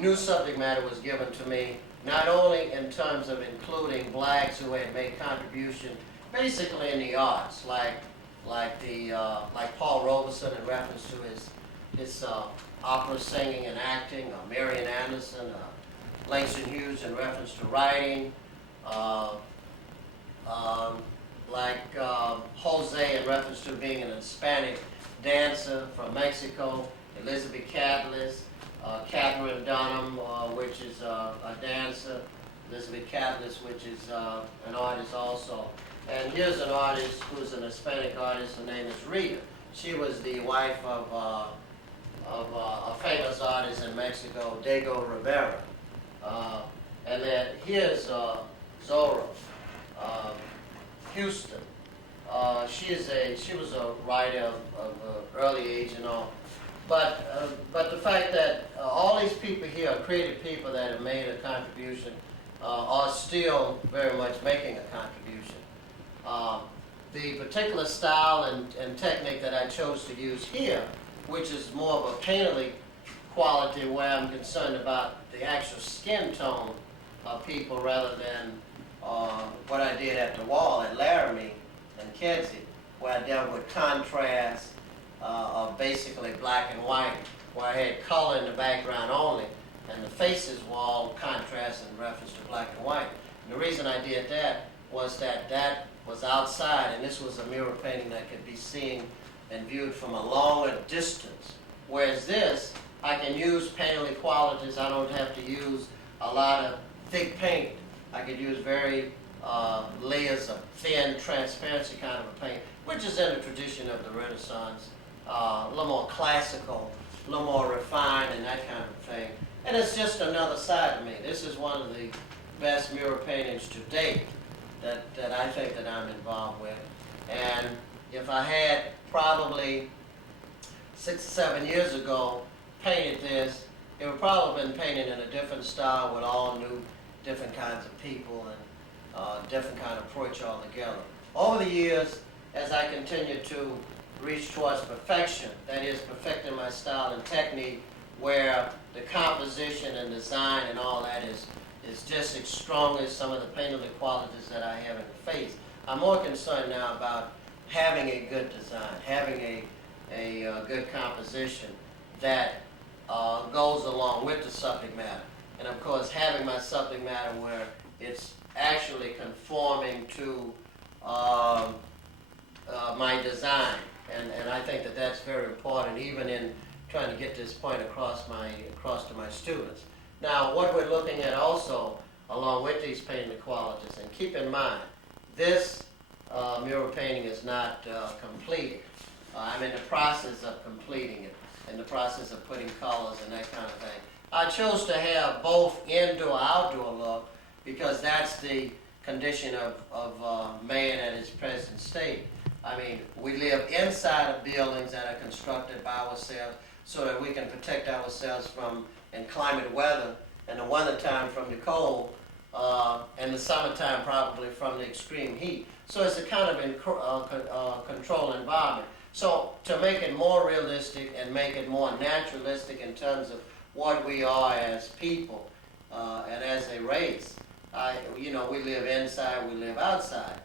new subject matter was given to me, not only in terms of including blacks who had made contribution basically in the arts, like Paul Robeson in reference to his opera singing and acting, or Marian Anderson, Langston Hughes in reference to writing, Jose in reference to being an Hispanic dancer from Mexico, Elizabeth Catalyst, Catherine Dunham, which is a dancer, Elizabeth Catalyst, which is an artist also. And here's an artist who's an Hispanic artist. Her name is Rita. She was the wife of a famous artist in Mexico, Diego Rivera. And then here's Zora Houston. She was a writer of early age and all. But the fact that all these people here are creative people that have made a contribution are still very much making a contribution. The particular style and technique that I chose to use here, which is more of a painterly quality where I'm concerned about the actual skin tone of people rather than what I did at the wall at Laramie and Kedzie, where I dealt with contrast of basically black and white, where I had color in the background only, and the faces were all contrast in reference to black and white. And the reason I did that was was outside, and this was a mural painting that could be seen and viewed from a longer distance. Whereas this, I can use painterly qualities. I don't have to use a lot of thick paint. I could use very layers of thin, transparency kind of a paint, which is in the tradition of the Renaissance, a little more classical, a little more refined and that kind of thing. And it's just another side of me. This is one of the best mural paintings to date that I think that I'm involved with. And if I had probably 6 or 7 years ago painted this, it would probably have been painted in a different style with all new different kinds of people and different kind of approach altogether. Over the years, as I continue to reach towards perfection, that is perfecting my style and technique, where the composition and design and all that is just as strong as some of the painterly qualities that I have in the face. I'm more concerned now about having a good design, having a good composition that goes along with the subject matter. And of course, having my subject matter where it's actually conforming to my design. And I think that that's very important, even in trying to get this point across to my students. Now, what we're looking at also, along with these painting qualities, and keep in mind, this mural painting is not completed. I'm in the process of completing it, in the process of putting colors and that kind of thing. I chose to have both indoor-outdoor look because that's the condition of man at his present state. I mean, we live inside of buildings that are constructed by ourselves so that we can protect ourselves from inclement weather, in the wintertime from the cold, and the summertime probably from the extreme heat. So it's a kind of controlled environment. So to make it more realistic and make it more naturalistic in terms of what we are as people and as a race, we live inside, we live outside.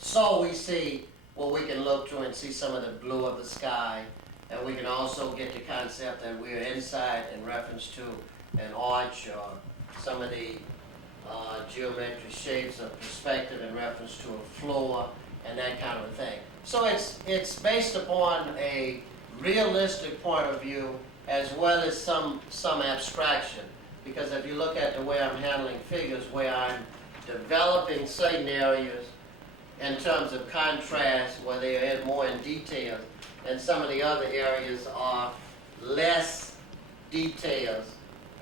So we see what we can look through and see some of the blue of the sky, and we can also get the concept that we're inside in reference to an arch or some of the geometric shapes of perspective in reference to a floor and that kind of thing. So it's based upon a realistic point of view as well as some abstraction. Because if you look at the way I'm handling figures, where I'm developing certain areas in terms of contrast, where they are more in detail, and some of the other areas are less details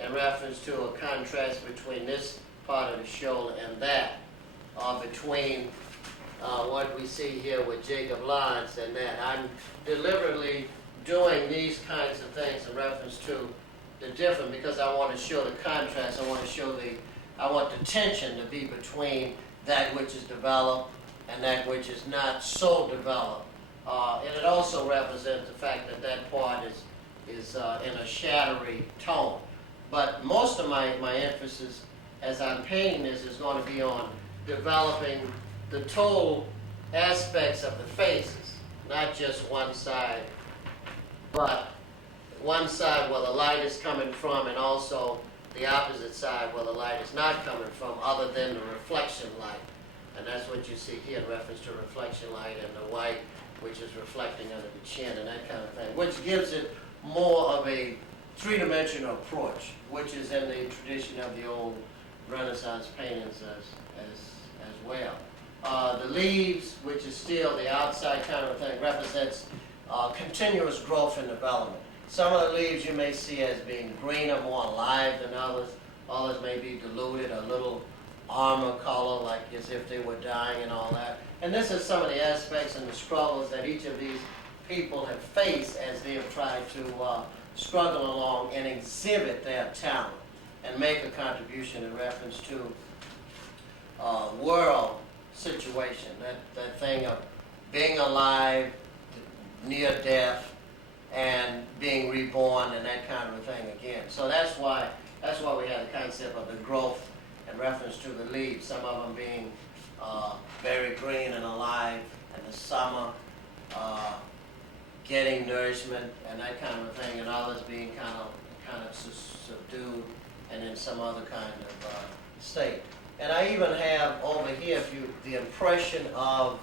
in reference to a contrast between this part of the shoulder and that, or between what we see here with Jacob Lawrence and that. I'm deliberately doing these kinds of things in reference to the different, because I want to show the contrast. I want the tension to be between that which is developed and that which is not so developed. And it also represents the fact that that part is in a shadowy tone. But most of my emphasis as I'm painting this is going to be on developing the total aspects of the faces, not just one side, but one side where the light is coming from and also the opposite side where the light is not coming from, other than the reflection light. And that's what you see here in reference to reflection light and the white, which is reflecting under the chin and that kind of thing, which gives it more of a three-dimensional approach, which is in the tradition of the old Renaissance paintings as well. The leaves, which is still the outside kind of thing, represents continuous growth and development. Some of the leaves you may see as being greener, more alive than others. Others may be diluted, a little armor color, like as if they were dying and all that. And this is some of the aspects and the struggles that each of these people have faced as they have tried to struggle along and exhibit their talent and make a contribution in reference to world situation, that thing of being alive, near death, and being reborn and that kind of a thing again. So that's why we have the concept of the growth in reference to the leaves, some of them being very green and alive in the summer, getting nourishment and that kind of a thing, and others being kind of subdued and in some other kind of state. And I even have over here the impression of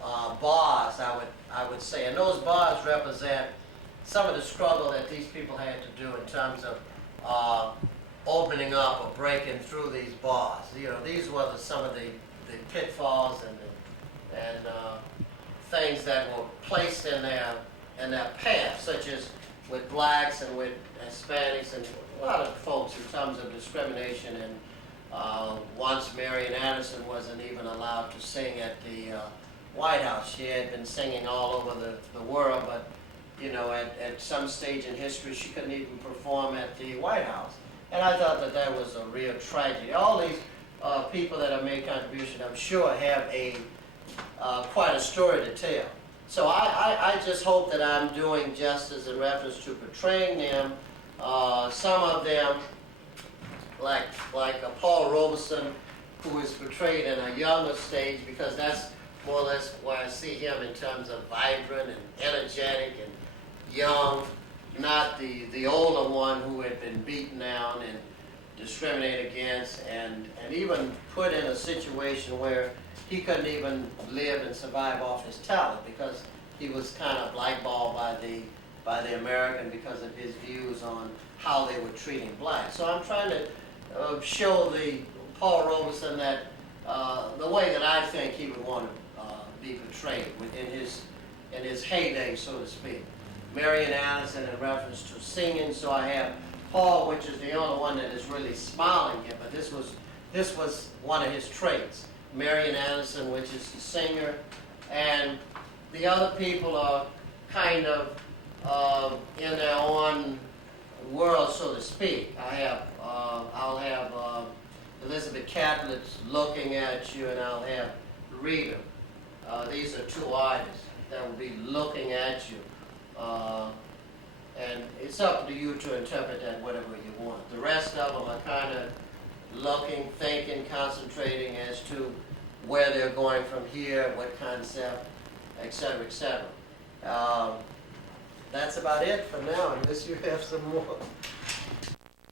bars, I would say, and those bars represent some of the struggle that these people had to do in terms of opening up or breaking through these bars. You know, these were some of the pitfalls and things that were placed in their path, such as with blacks and with Hispanics and a lot of folks in terms of discrimination. And once Marian Anderson wasn't even allowed to sing at the White House. She had been singing all over the world, but you know, at some stage in history, she couldn't even perform at the White House. And I thought that was a real tragedy. All these people that have made contributions, I'm sure, have quite a story to tell. So I just hope that I'm doing justice in reference to portraying them. Some of them, like Paul Robeson, who is portrayed in a younger stage, because that's more or less where I see him in terms of vibrant and energetic and young, not the older one who had been beaten down and discriminated against and even put in a situation where he couldn't even live and survive off his talent because he was kind of blackballed by the American because of his views on how they were treating blacks. So I'm trying to show the Paul Robeson that the way that I think he would want to be portrayed in his heyday, so to speak. Marian Anderson in reference to singing, so I have Paul, which is the only one that is really smiling here, but this was one of his traits. Marian Anderson, which is the singer, and the other people are kind of in their own world, so to speak. I'll have Elizabeth Catlett's looking at you, and I'll have Rita. These are two artists that will be looking at you. And it's up to you to interpret that whatever you want. The rest of them are kind of looking, thinking, concentrating as to where they're going from here, what concept, etc., etc. That's about it for now, unless you have some more.